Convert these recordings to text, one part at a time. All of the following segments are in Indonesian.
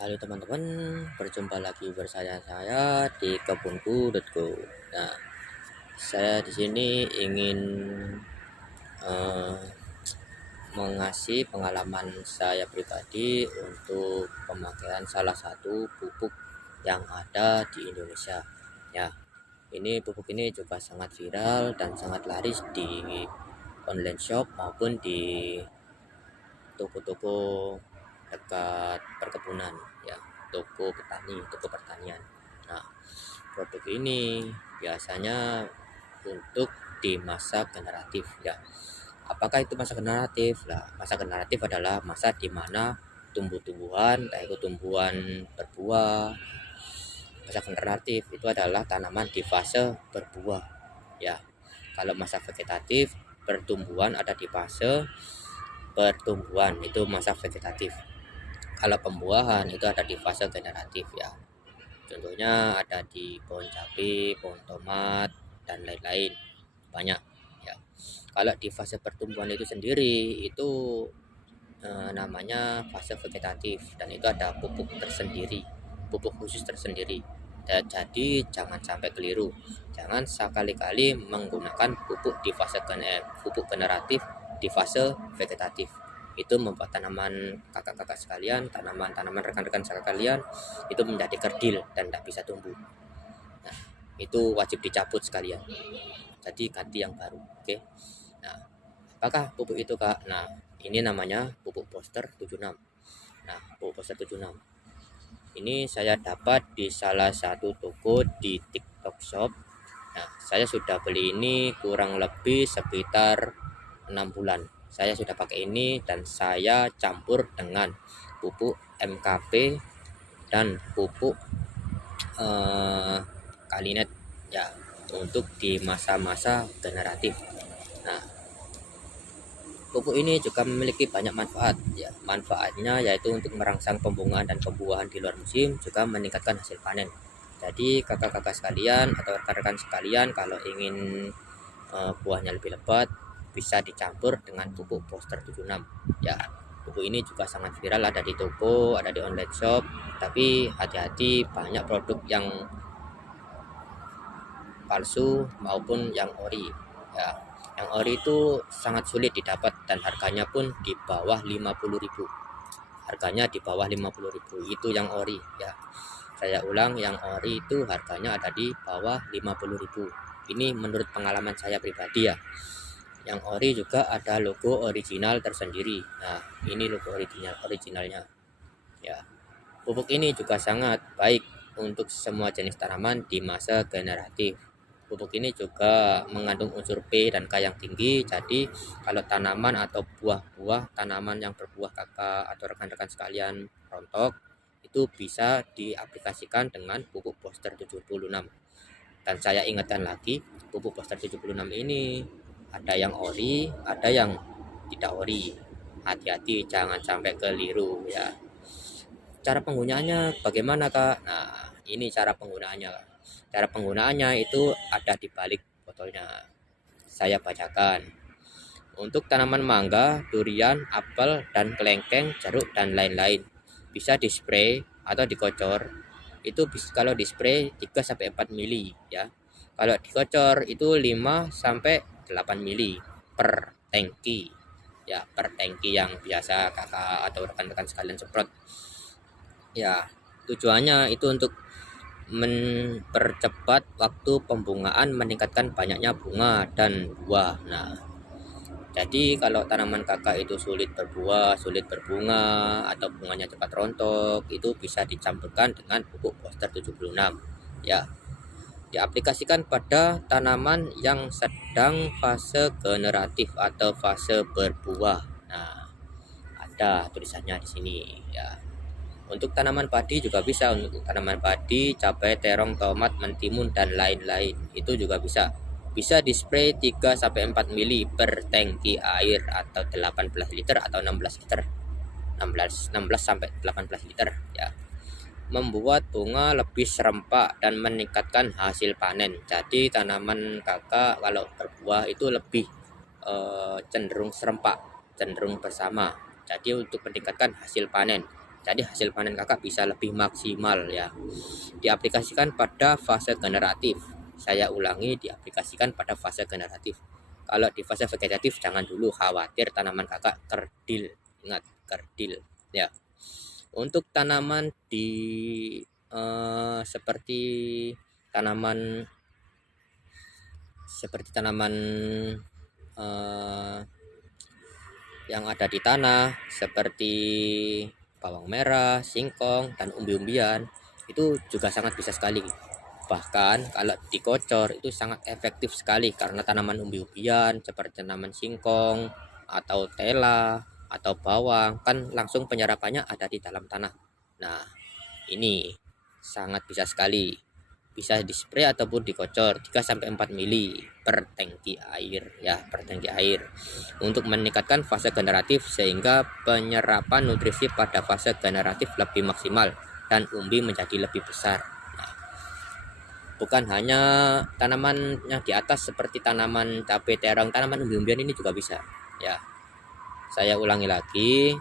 Halo teman-teman, berjumpa lagi bersama saya di kebunku.co. Nah, saya di sini ingin eh, mengasih pengalaman saya pribadi untuk pemakaian salah satu pupuk yang ada di Indonesia. Ya, ini pupuk ini juga sangat viral dan sangat laris di online shop maupun di toko-toko dekat perkebunan, ya, toko petani, toko pertanian. Nah, produk ini biasanya untuk di masa generatif, ya. Apakah itu masa generatif? Lah, masa generatif adalah masa di mana tumbuh-tumbuhan, baik itu tumbuhan berbuah. Masa generatif itu adalah tanaman di fase berbuah, ya. Kalau masa vegetatif, pertumbuhan ada di fase pertumbuhan, itu masa vegetatif. Kalau pembuahan itu ada di fase generatif, ya. Contohnya ada di pohon cabai, pohon tomat, dan lain-lain. Banyak, ya. Kalau di fase pertumbuhan itu sendiri itu namanya fase vegetatif, dan itu ada pupuk tersendiri, pupuk khusus tersendiri. Jadi jangan sampai keliru. Jangan sekali-kali menggunakan pupuk generatif di fase vegetatif. Itu membuat tanaman kakak-kakak sekalian, tanaman-tanaman rekan-rekan sekalian itu menjadi kerdil dan tidak bisa tumbuh. Nah, itu wajib dicabut sekalian. Jadi ganti yang baru, oke? Nah, apakah pupuk itu, Kak? Nah, ini namanya pupuk Booster 76. Nah, pupuk Booster 76 ini saya dapat di salah satu toko di TikTok Shop. Nah, saya sudah beli ini kurang lebih sekitar 6 bulan. Saya sudah pakai ini dan saya campur dengan pupuk MKP dan pupuk Kalinet, ya, untuk di masa-masa generatif. Nah, pupuk ini juga memiliki banyak manfaat, ya. Manfaatnya yaitu untuk merangsang pembungaan dan pembuahan di luar musim, juga meningkatkan hasil panen. Jadi kakak-kakak sekalian atau rekan-rekan sekalian kalau ingin buahnya lebih lebat, bisa dicampur dengan pupuk Booster 76, ya. Pupuk ini juga sangat viral, ada di toko, ada di online shop, tapi hati-hati, banyak produk yang palsu maupun yang ori, ya. Yang ori itu sangat sulit didapat dan harganya pun di bawah 50.000. Harganya di bawah 50.000 itu yang ori, ya. Saya ulang, yang ori itu harganya ada di bawah 50.000. Ini menurut pengalaman saya pribadi, ya. Yang ori juga ada logo original tersendiri. Nah, ini logo originalnya, ya. Pupuk ini juga sangat baik untuk semua jenis tanaman di masa generatif. Pupuk ini juga mengandung unsur P dan K yang tinggi. Jadi kalau tanaman atau buah-buah tanaman yang berbuah kakak atau rekan-rekan sekalian rontok, itu bisa diaplikasikan dengan pupuk Booster 76. Dan saya ingatkan lagi, pupuk Booster 76 ini ada yang ori, ada yang tidak ori. Hati-hati jangan sampai keliru, ya. Cara penggunaannya bagaimana, Kak? Nah, ini cara penggunaannya. Cara penggunaannya itu ada di balik botolnya. Saya bacakan. Untuk tanaman mangga, durian, apel, dan kelengkeng, jeruk, dan lain-lain, bisa dispray atau dikocor. Itu kalau dispray 3 sampai 4 mili, ya. Kalau dikocor itu 5 sampai 8 mili per tangki. Ya, per tangki yang biasa kakak atau rekan-rekan sekalian semprot. Ya, tujuannya itu untuk mempercepat waktu pembungaan, meningkatkan banyaknya bunga dan buah. Nah, jadi kalau tanaman kakak itu sulit berbuah, sulit berbunga, atau bunganya cepat rontok, itu bisa dicampurkan dengan pupuk Booster 76. Ya, diaplikasikan pada tanaman yang sedang fase generatif atau fase berbuah. Nah, ada tulisannya di sini, ya. Untuk tanaman padi juga bisa, untuk tanaman padi, cabai, terong, tomat, mentimun, dan lain-lain. Itu juga bisa. Bisa dispray 3 sampai 4 mili per tangki air atau 18 liter atau 16 liter. 16 sampai 18 liter, ya. Membuat bunga lebih serempak dan meningkatkan hasil panen. Jadi tanaman kakak kalau berbuah itu lebih cenderung serempak, cenderung bersama. Jadi untuk meningkatkan hasil panen. Jadi hasil panen kakak bisa lebih maksimal ya. Diaplikasikan pada fase generatif. Saya ulangi, diaplikasikan pada fase generatif. Kalau di fase vegetatif jangan dulu, khawatir tanaman kakak kerdil. Ingat, kerdil ya. Untuk tanaman di seperti tanaman yang ada di tanah seperti bawang merah, singkong, dan umbi-umbian itu juga sangat bisa sekali. Bahkan kalau dikocor itu sangat efektif sekali karena tanaman umbi-umbian seperti tanaman singkong atau tela atau bawang kan langsung penyerapannya ada di dalam tanah. Nah, ini sangat bisa sekali. Bisa dispray ataupun dikocor 3-4 mili per tangki air ya, per tangki air untuk meningkatkan fase generatif sehingga penyerapan nutrisi pada fase generatif lebih maksimal dan umbi menjadi lebih besar. Nah, bukan hanya tanaman yang di atas seperti tanaman cabai, terong, tanaman umbi-umbian ini juga bisa ya. Saya ulangi lagi,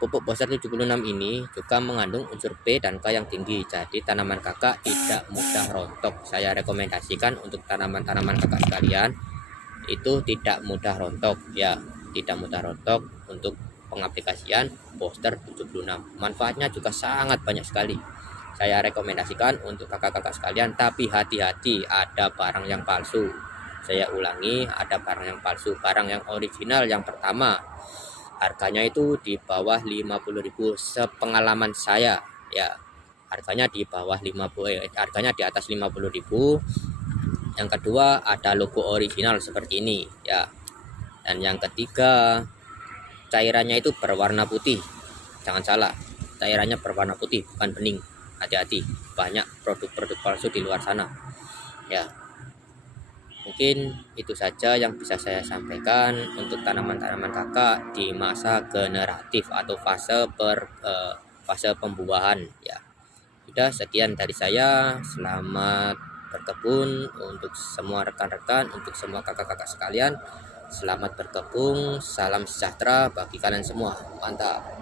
pupuk Boser 76 ini juga mengandung unsur P dan K yang tinggi, jadi tanaman kakak tidak mudah rontok. Saya rekomendasikan untuk tanaman-tanaman kakak sekalian itu tidak mudah rontok ya, tidak mudah rontok untuk pengaplikasian Boster 76. Manfaatnya juga sangat banyak sekali. Saya rekomendasikan untuk kakak-kakak sekalian, tapi hati-hati ada barang yang palsu. Saya ulangi, ada barang yang palsu. Barang yang original yang pertama harganya itu di bawah 50.000 sepengalaman saya ya. Harganya di bawah 50, harganya di atas 50.000. Yang kedua ada logo original seperti ini ya. Dan yang ketiga cairannya itu berwarna putih. Jangan salah, cairannya berwarna putih bukan bening. Hati-hati, banyak produk-produk palsu di luar sana ya. Mungkin itu saja yang bisa saya sampaikan untuk tanaman-tanaman kakak di masa generatif atau fase pembuahan ya. Sudah, sekian dari saya. Selamat berkebun untuk semua rekan-rekan, untuk semua kakak-kakak sekalian. Selamat berkebun, salam sejahtera bagi kalian semua. Mantap.